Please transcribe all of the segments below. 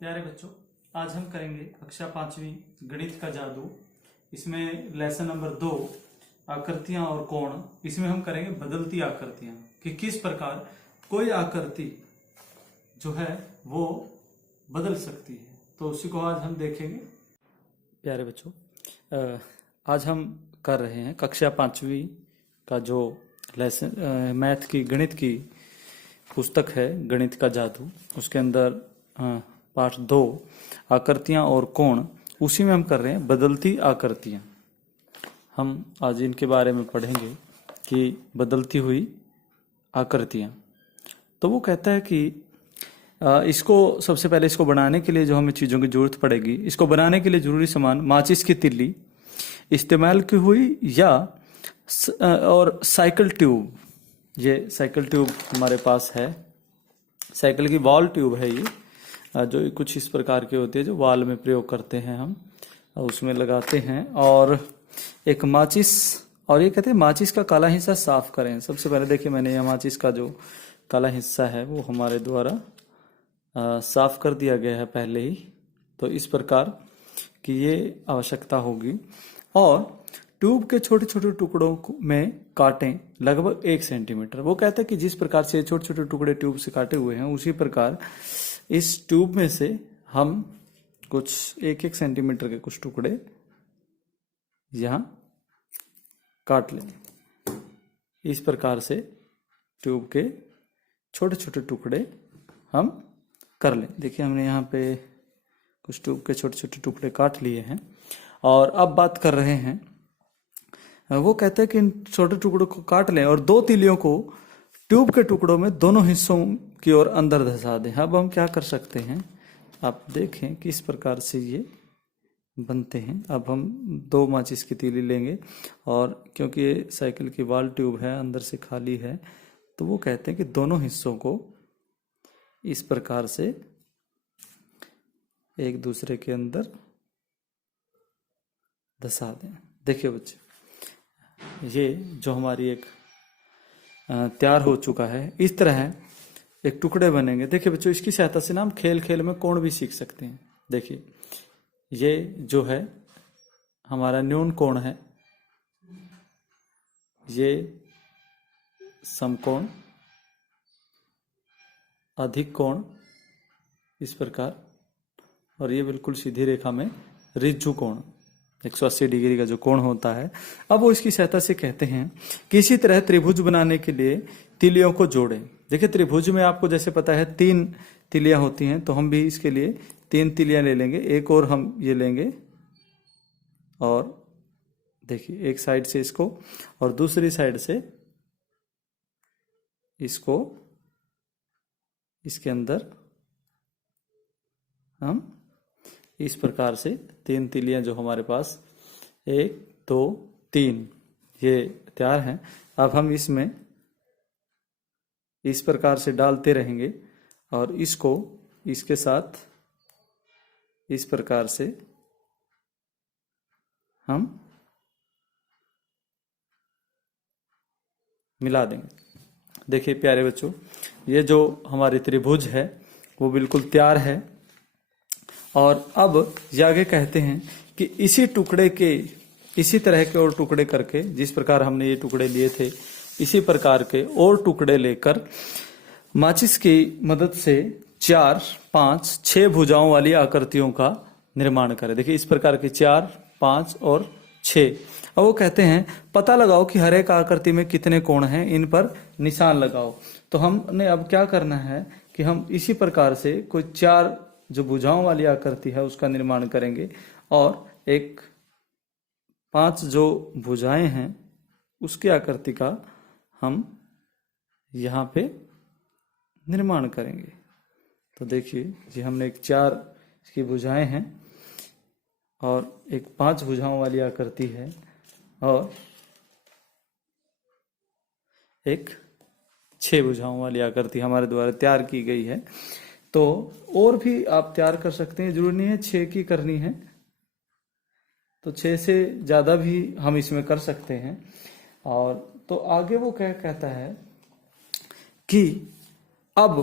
प्यारे बच्चों, आज हम करेंगे कक्षा 5वीं गणित का जादू। इसमें लेसन नंबर 2 आकृतियां और कोण। इसमें हम करेंगे बदलती आकृतियां कि किस प्रकार कोई आकृति जो है वो बदल सकती है। तो उसी को आज हम देखेंगे। प्यारे बच्चों, आज हम कर रहे हैं कक्षा 5वीं का जो लेसन मैथ की गणित की पुस्तक है गणित का जादू, उसके अंदर पाठ 2 आकृतियां और कोण। उसी में हम कर रहे हैं बदलती आकृतियां। हम आज इनके बारे में पढ़ेंगे कि बदलती हुई आकृतियां। तो वो कहता है कि इसको सबसे पहले इसको बनाने के लिए जो हमें चीज़ों की जरूरत पड़ेगी, इसको बनाने के लिए जरूरी सामान माचिस की तिल्ली इस्तेमाल की हुई या और साइकिल ट्यूब। ये साइकिल ट्यूब हमारे पास है, साइकिल की वॉल ट्यूब है ये, जो कुछ इस प्रकार की होती है जो वॉल में प्रयोग करते हैं हम, उसमें लगाते हैं। और एक माचिस, और ये कहते हैं माचिस का काला हिस्सा साफ करें। सबसे पहले देखिए, मैंने यह माचिस का जो काला हिस्सा है वो हमारे द्वारा साफ कर दिया गया है पहले ही। तो इस प्रकार की ये आवश्यकता होगी। और ट्यूब के छोटे छोटे टुकड़ों में काटें लगभग 1 सेंटीमीटर। वो कहता है कि जिस प्रकार से छोटे छोटे टुकड़े ट्यूब से काटे हुए हैं, उसी प्रकार इस ट्यूब में से हम कुछ 1-1 सेंटीमीटर के कुछ टुकड़े यहां काट लें। इस प्रकार से ट्यूब के छोटे छोटे टुकड़े हम कर लें। देखिए, हमने यहाँ पे कुछ ट्यूब के छोटे छोटे टुकड़े काट लिए हैं। और अब बात कर रहे हैं, वो कहते हैं कि इन छोटे टुकड़ों को काट लें और 2 तीलियों को ट्यूब के टुकड़ों में दोनों हिस्सों की ओर अंदर धंसा दें। अब हम क्या कर सकते हैं, आप देखें किस प्रकार से ये बनते हैं। अब हम 2 माचिस की तीली लेंगे, और क्योंकि ये साइकिल की वॉल ट्यूब है, अंदर से खाली है, तो वो कहते हैं कि दोनों हिस्सों को इस प्रकार से एक दूसरे के अंदर धंसा दें। देखिए बच्चे, ये जो हमारी एक तैयार हो चुका है, इस तरह एक टुकड़े बनेंगे। देखिए बच्चों, इसकी सहायता से ना हम खेल खेल में कोण भी सीख सकते हैं। देखिए, ये जो है हमारा न्यून कोण है, ये समकोण, अधिक कोण इस प्रकार, और ये बिल्कुल सीधी रेखा में ऋजु कोण 180 डिग्री का जो कोण होता है। अब वो इसकी सहायता से कहते हैं कि इसी तरह त्रिभुज बनाने के लिए तीलियों को जोड़ें। देखिए, त्रिभुज में आपको जैसे पता है 3 तीलियां होती हैं, तो हम भी इसके लिए 3 तीलियां ले लेंगे। एक और हम ये लेंगे, और देखिए एक साइड से इसको और दूसरी साइड से इसको, इसके अंदर हम इस प्रकार से 3 तीलियां जो हमारे पास 1 2 3 ये तैयार हैं। अब हम इसमें इस प्रकार से डालते रहेंगे, और इसको इसके साथ इस प्रकार से हम मिला देंगे। देखिए प्यारे बच्चों, ये जो हमारी त्रिभुज है वो बिल्कुल तैयार है। और अब ये आगे कहते हैं कि इसी टुकड़े के, इसी तरह के और टुकड़े करके, जिस प्रकार हमने ये टुकड़े लिए थे, इसी प्रकार के और टुकड़े लेकर माचिस की मदद से 4 5 6 भुजाओं वाली आकृतियों का निर्माण करें। देखिए, इस प्रकार के 4 5 और 6। अब वो कहते हैं पता लगाओ कि हर एक आकृति में कितने कोण हैं, इन पर निशान लगाओ। तो हमने अब क्या करना है कि हम इसी प्रकार से कोई 4 जो भुजाओं वाली आकृति है उसका निर्माण करेंगे, और एक 5 जो भुजाएं हैं उसकी आकृति का हम यहाँ पे निर्माण करेंगे। तो देखिए, ये हमने एक 4 की भुजाएं हैं, और एक 5 भुजाओं वाली आकृति है, और एक 6 भुजाओं वाली आकृति हमारे द्वारा तैयार की गई है। तो और भी आप तैयार कर सकते हैं, जरूरी नहीं है 6 की करनी है, तो 6 से ज्यादा भी हम इसमें कर सकते हैं। और तो आगे वो क्या कहता है कि अब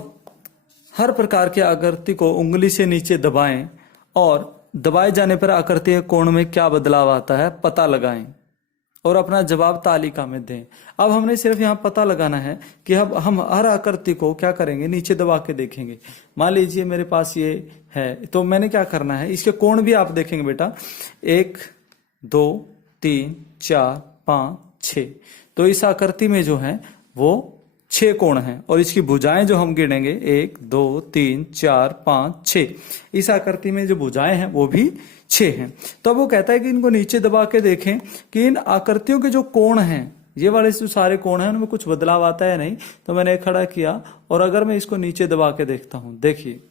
हर प्रकार की आकृति को उंगली से नीचे दबाएं और दबाए जाने पर आकृति के कोण में क्या बदलाव आता है पता लगाएं और अपना जवाब तालिका में दें। अब हमने सिर्फ यहाँ पता लगाना है कि अब हम हर आकृति को क्या करेंगे, नीचे दबा के देखेंगे। मान लीजिए मेरे पास ये है, तो मैंने क्या करना है, इसके कोण भी आप देखेंगे बेटा, 1 2 3 4 5 6। तो इस आकृति में जो है वो 6 कोण हैं और इसकी भुजाएं जो हम गिनेंगे 1 2 3 4 5 6। इस आकृति में जो भुजाएं हैं वो भी 6 हैं। तो अब वो कहता है कि इनको नीचे दबा के देखें कि इन आकृतियों के जो कोण हैं, ये वाले जो सारे कोण हैं उनमें कुछ बदलाव आता है नहीं। तो मैंने खड़ा किया और अगर मैं इसको नीचे दबा के देखता हूं, देखिए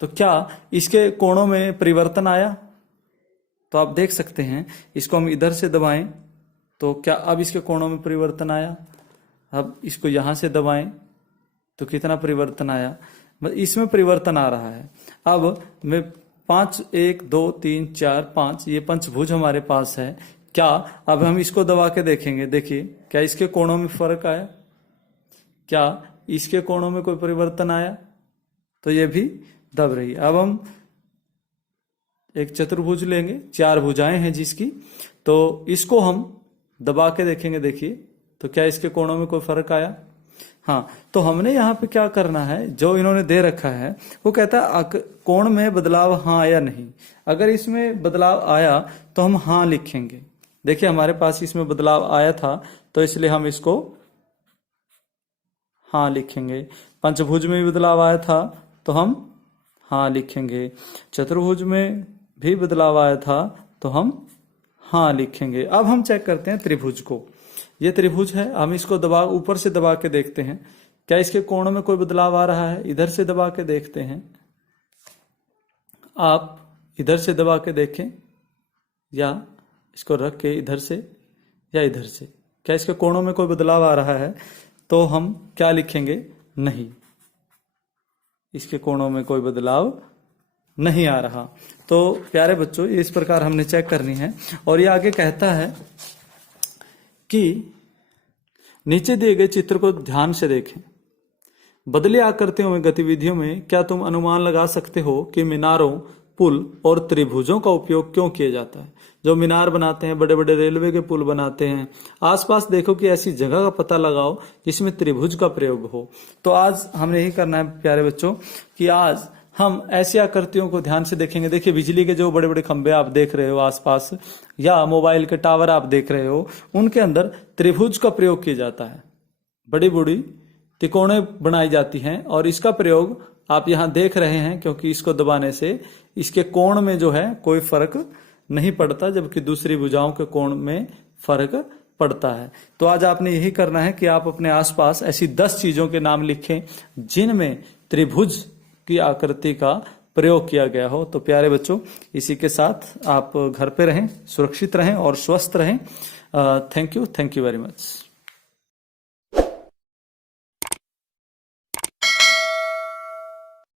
तो क्या इसके कोणों में परिवर्तन आया? तो आप देख सकते हैं, इसको हम इधर से दबाएं तो क्या अब इसके कोणों में परिवर्तन आया? अब इसको यहां से दबाएं तो कितना परिवर्तन आया? इसमें परिवर्तन आ रहा है। अब मैं 5 1 2 3 4 5 ये पंचभुज हमारे पास है। क्या अब हम इसको दबा के देखेंगे, देखिए क्या इसके कोणों में फर्क आया? क्या इसके कोणों में कोई परिवर्तन आया? तो ये भी दब रही है। अब हम एक चतुर्भुज लेंगे, 4 भुजाएं हैं जिसकी, तो इसको हम दबा के देखेंगे, देखिए तो क्या इसके कोणों में कोई फर्क आया? हाँ, तो हमने यहाँ पे क्या करना है, जो इन्होंने दे रखा है वो कहता है कोण में बदलाव हाँ या नहीं। अगर इसमें बदलाव आया तो हम हाँ लिखेंगे। देखिए हमारे पास इसमें बदलाव आया था तो इसलिए हम इसको हाँ लिखेंगे। पंचभुज में भी बदलाव आया था तो हम हाँ लिखेंगे। चतुर्भुज में भी बदलाव आया था तो हम हाँ लिखेंगे। अब हम चेक करते हैं त्रिभुज को। ये त्रिभुज है, हम इसको ऊपर से दबा के देखते हैं क्या इसके कोणों में कोई बदलाव आ रहा है। इधर से दबा के देखते हैं, आप इधर से दबा के देखें या इसको रख के इधर से या इधर से, क्या इसके कोणों में कोई बदलाव आ रहा है? तो हम क्या लिखेंगे? नहीं, इसके कोणों में कोई बदलाव नहीं आ रहा। तो प्यारे बच्चों, इस प्रकार हमने चेक करनी है। और ये आगे कहता है कि नीचे दिए गए चित्र को ध्यान से देखें। बदली आकृतियों में गतिविधियों में क्या तुम अनुमान लगा सकते हो कि मीनारों, पुल और त्रिभुजों का उपयोग क्यों किया जाता है? जो मीनार बनाते हैं, बड़े बड़े रेलवे के पुल बनाते हैं, आसपास देखो कि ऐसी जगह का पता लगाओ जिसमें त्रिभुज का प्रयोग हो। तो आज हमने यही करना है प्यारे बच्चों कि आज हम ऐसी आकृतियों को ध्यान से देखेंगे। देखिए बिजली के जो बड़े बड़े खंभे आप देख रहे हो आसपास, या मोबाइल के टावर आप देख रहे हो, उनके अंदर त्रिभुज का प्रयोग किया जाता है। बड़ी बड़ी त्रिकोणें बनाई जाती हैं और इसका प्रयोग आप यहाँ देख रहे हैं, क्योंकि इसको दबाने से इसके कोण में जो है कोई फर्क नहीं पड़ता, जबकि दूसरी भुजाओं के कोण में फर्क पड़ता है। तो आज आपने यही करना है कि आप अपने आसपास ऐसी 10 चीजों के नाम लिखें जिनमें त्रिभुज की आकृति का प्रयोग किया गया हो। तो प्यारे बच्चों, इसी के साथ आप घर पे रहें, सुरक्षित रहें और स्वस्थ रहें। Thank you very much.